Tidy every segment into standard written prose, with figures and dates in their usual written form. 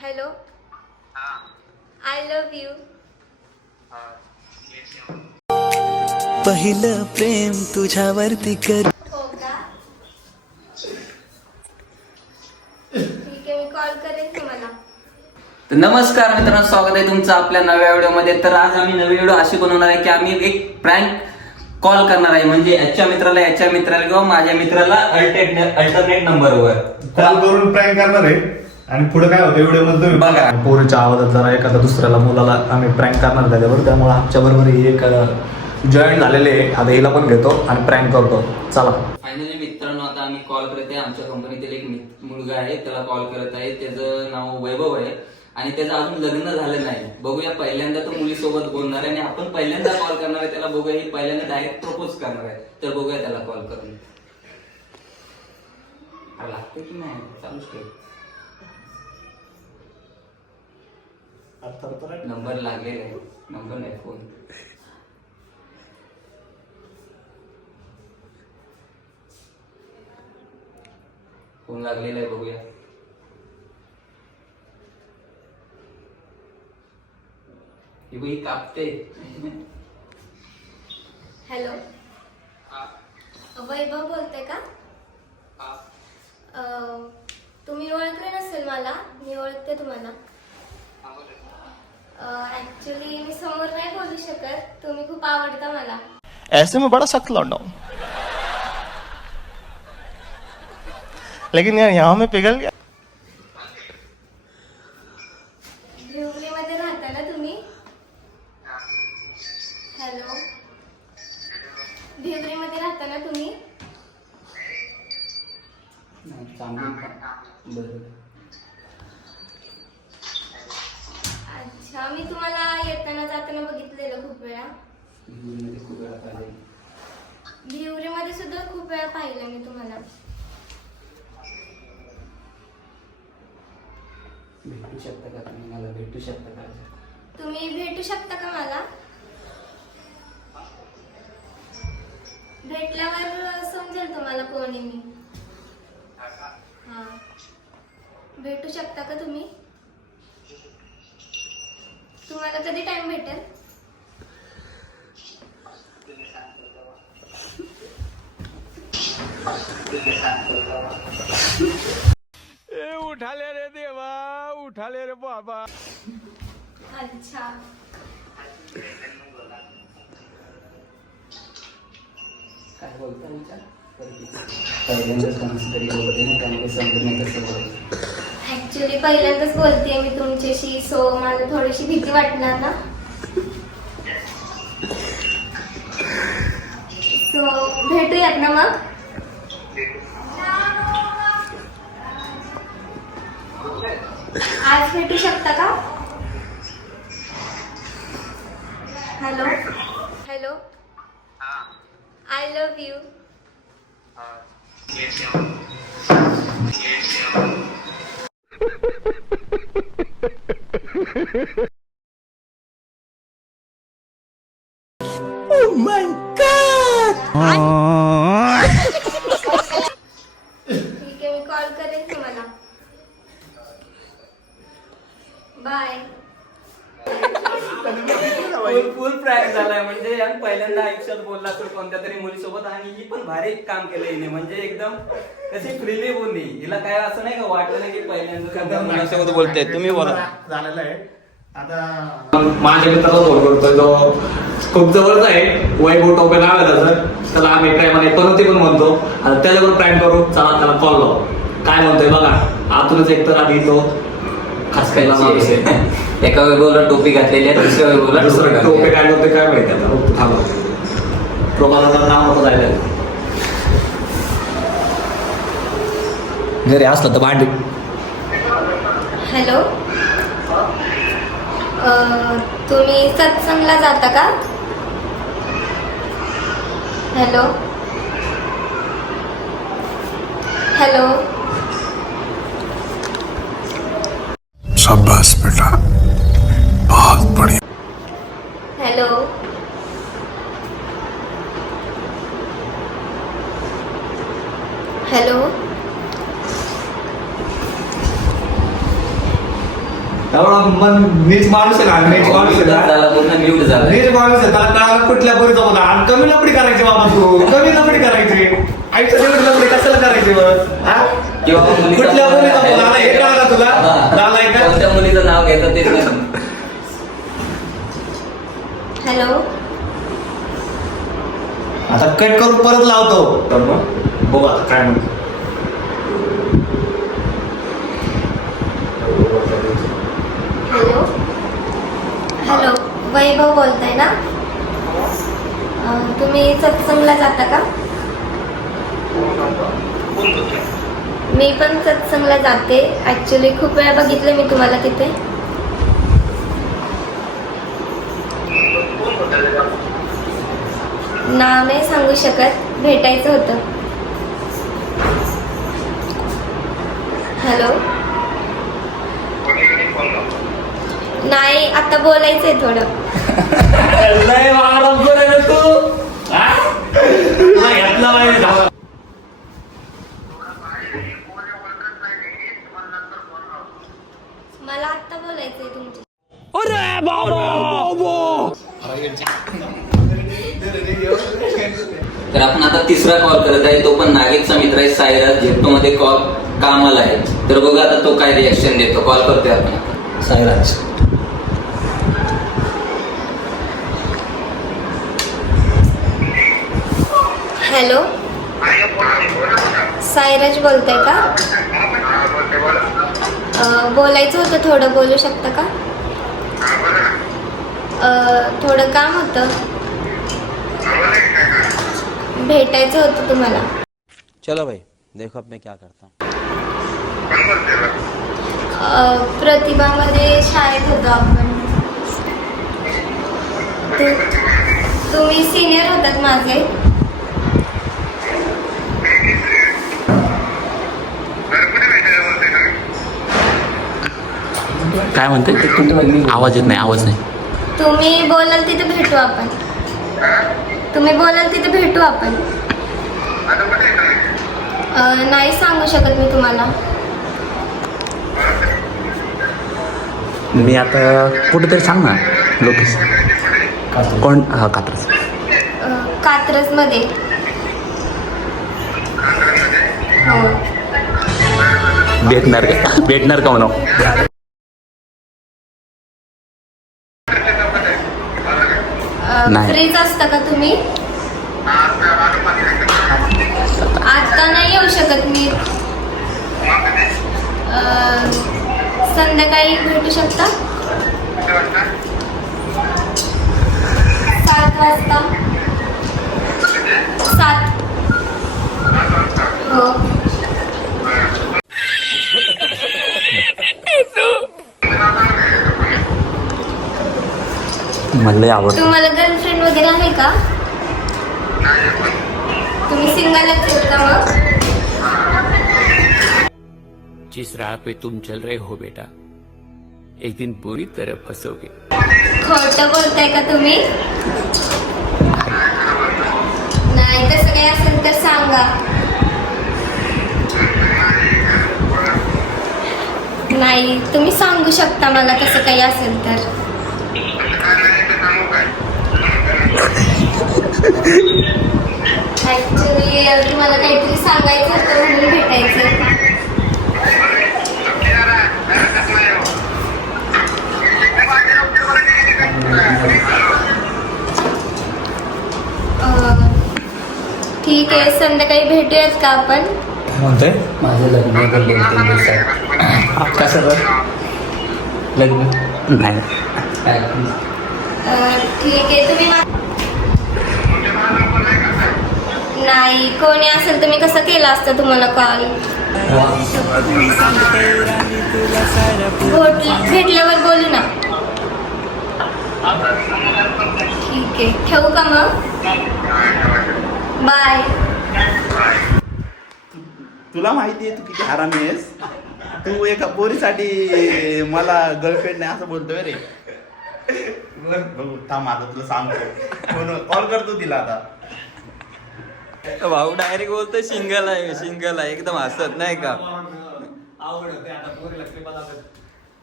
Hello. I love you. पहिलं प्रेम तुझ्यावरती कर. हो का? ठीक आहे, मी कॉल करेन तुम्हाला. तर नमस्कार मित्रांनो, स्वागत आहे तुमचं आपल्या नव्या व्हिडिओमध्ये. तर आज आम्ही नवी व्हिडिओ अशी बनवणार आहे की आम्ही एक प्रँक कॉल करणार आहे, म्हणजे याच्या मित्राला किंवा माझ्या मित्राला अल्टरनेट नंबरवर कॉल करून प्रँक करणार आहे. आणि पुढे काय होतं व्हिडिओ मध्ये तुम्ही बघा. पोरीच्या आवाजात जरा एखादा दुसऱ्याला मुलाला आम्ही प्रँक करणार त्याच्यावर, त्यामुळे आमच्या बरोबर ही एक जॉईन झालेले आहे. आता हिला पण घेतो आणि प्रँक करतो. चला. फायनली मित्रांनो, आता आम्ही कॉल करत आहे. आमच्या कंपनीतील एक मुलगा आहे, त्याला कॉल करत आहे. त्याचं नाव वैभव आहे आणि त्याचं अजून लग्न झालं नाही. बघूया, पहिल्यांदा तो मुलीसोबत बोलणार आहे आणि आपण पहिल्यांदा कॉल करणार आहे त्याला. बघूया, ही पहिल्यांदा डायरेक्ट प्रपोज करणार आहे. तर बघूया त्याला कॉल करून लागते की नाही. चालूच ठेव. नंबर लागलेला आहे. नंबर नाही, फोन. फोन लागलेला आहे, बघूया. ही बाई कापते. हॅलो. वैभव बोलते का? तुम्ही ओळखले नसेल मला, मी ओळखते तुम्हाला. ऍक्च्युली मी समोर नाही बोलू शकत, तुम्ही खूप आवडता मला. ऐसे में बड़ा सख्त लौंडा हूं, लेकिन यार यहाँ में पिघल गया. भिवरीमध्ये राहता ना तुम्ही? हॅलो. भिवरीमध्ये राहता ना तुम्ही? अच्छा, मी तुम्हाला येताना जाताना बघितलेलं खूप वेळा. भिवरीमध्ये सुद्धा खूप वेळा पाहिलं मी तुम्हाला. भेटू शकता का तुम्ही मला? भेटू शकता का? तुम्ही भेटू शकता का मला? भेटल्यावर समजेल तुम्हाला कोण आहे मी. हा, भेटू शकता का तुम्ही? तुम्हाला कधी टाइम भेटेल? उठाले रे देवा, उठाले रे बाबा. अच्छा. काय बोलता विचार? पहिल्यांदाच कोणाशी तरी बोलते ना, त्यामुळे समजत नाही कसं बोलायचं. ऍक्च्युली पहिल्यांदाच बोलतेय मी तुमच्याशी, सो मला थोडीशी भीती वाटणार ना. सो भेटूयात ना मग. आज भेटू शकता का? Hello. Hello. I love you. Oh my God! ठीक आहे, मी कॉल करेन तुम्हाला. बाय. फुल प्रँक झालाय, म्हणजे यार पहिल्यांदा आयुष्यात बोलला असेल कोणत्या तरी मुलीसोबत, आणि ही पण भारी काम केलं हिने. म्हणजे एकदम कशी फ्रीली बोलली. हिला काय असं नाही का वाटलं नाही की पहिल्यांदा मुलासोबत बोलते. तुम्ही बोला. झालेलं आहे. आता माझ्या मित्राला फोन करतोय, जो खूप जवळच आहे. वैभव टोपे नाव आहे त्याचं. त्याला आम्ही प्रेमाने पनोती पण म्हणतो. आता त्याच्यावर प्रँक करू. चला त्याला कॉल लाव. काय म्हणतोय बघा. आतूनच एकतर आधी तो खासकायला माणूस आहे. एका वेळेला टोपी घातलेली आहे, दुसऱ्या वेळेला दुसरं टोपे काय म्हणतोय काय माहिती आता. थांबा. टोपाचं नाव नको जायला. घरी असलं तर भांडी. हॅलो. तुम्ही सत्संगला जाता का? हॅलो. हॅलो. शाबाश बेटा, बहुत बढ़िया. हॅलो. हॅलो. एवढा मन नीच माणूस आहे ना, नीच माणूस आहे ना. झाला पूर्ण म्यूट झाला. नीच माणूस आहे, त्याला कळालं कुठल्या पोरीचा मुला. आणि कमी लपडी करायची बाबा तू, कमी लपडी करायची. आईचं एवढी लपडी कशाला करायची बस, हा? किंवा मुलीचा कुठल्या मुलीचा मुला आला हे कळलं तुला? झालंय का? कोणत्या मुलीचं नाव घेतात तेच नाही समजत. हॅलो. आता कट करून परत लावतो. बघू आता काय म्हणतो. हॅलो. हॅलो, वैभव बोलताय ना? तुम्ही सत्संगला जाता का? मी पण सत्संगला जाते. ॲक्च्युली खूप वेळा बघितलं मी तुम्हाला तिथे. नाव नाही सांगू शकत, भेटायचं होतं. हॅलो. नाही, आता बोलायचंय थोडं. लय आराम करायला तू, हा? तुला घेतला पाहिजे धावा. मला आत्ता बोलायचंय तुमची. तर आपण आता तिसरा कॉल करत आहे, तो पण नागेशचा मित्र आहे साईराज. झेप्टो मध्ये कॉल कामाला आहे. तर बघा आता तो काय रिएक्शन देतो. कॉल करतोय आपण आता. साईराज. हॅलो. साईराज बोलताय का? बोलायचं होतं थोडं, बोलू शकता का? थोडं काम होतं, भेटायचं होतं तुम्हाला. चलो भाई देखो अब मैं क्या करता हूँ. प्रतिभामध्ये शाळेत होतो आपण. तुम्ही सिनियर होतात माझे. काय म्हणते? आवाज येत नाही, आवाज नाही. तुम्ही बोलाल तिथे भेटू आपण. तुम्ही बोलाल तिथे भेटू आपण. नाही सांगू शकत मी तुम्हाला. मी आता कुठेतरी सांग ना लोकेशन. कोण? हा, कात्रज. कात्रजमध्ये. हो. भेटणार का म्हणा? नाही. फ्रीज असता का तुम्ही? आता नाही येऊ शकत मी. संध्याकाळी भेटू शकता? 7 वाजता. 7. हो. मला आवडतं. तुम्हाला गर्लफ्रेंड वगैरे आहे का? तुम्ही सिंगलच आहेत का मग? जिस राह पे तुम चल रहे हो बेटा, एक दिन पूरी तरह फंसोगे. खोटं बोलताय का तुम्ही? नाही, तसं काही असेल तर सांगा. नाही, तुम्ही सांगू शकता मला तसं काही असेल तर. ऍक्च्युली तुम्हाला काहीतरी सांगायचं होतं म्हणून भेटायचं. ठीक आहे, संध्याकाळी भेटूयात का आपण? म्हणतोय माझं लग्न आहे 2-3 दिवसात. कसं तर लग्न नाही. काय? ठीक आहे. तुम्ही नाही, कोणी असेल तर मी कसं केलं असतं तुम्हाला कॉल? भेटल्यावर बोलू ना. ठीक आहे, ठेवू का मग? बाय. तुला माहिती आहे तू किती हरामी आहेस. तू एका पोरीसाठी मला गर्लफ्रेंड नाही असं बोलतोय रे. बघू थांब, आता तुला सांगतो. कॉल करतो तिला आता. भाऊ डायरेक्ट बोलतो सिंगल आहे, सिंगल आहे. एकदम हसत नाही का?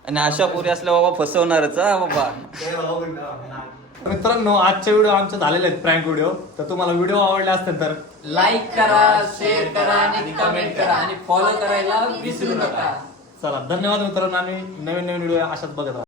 आणि अशा पोरी असल्या बाबा फसवणारच हा बाबा. मित्रांनो, आजचे व्हिडिओ आमचे झालेले आहेत प्रँक व्हिडिओ. तर तुम्हाला व्हिडिओ आवडले असतील तर लाईक करा, शेअर करा आणि कमेंट करा आणि फॉलो करायला विसरू नका. चला, धन्यवाद मित्रांनो. आणि नवीन नवीन व्हिडिओ अशाच बघत राहा.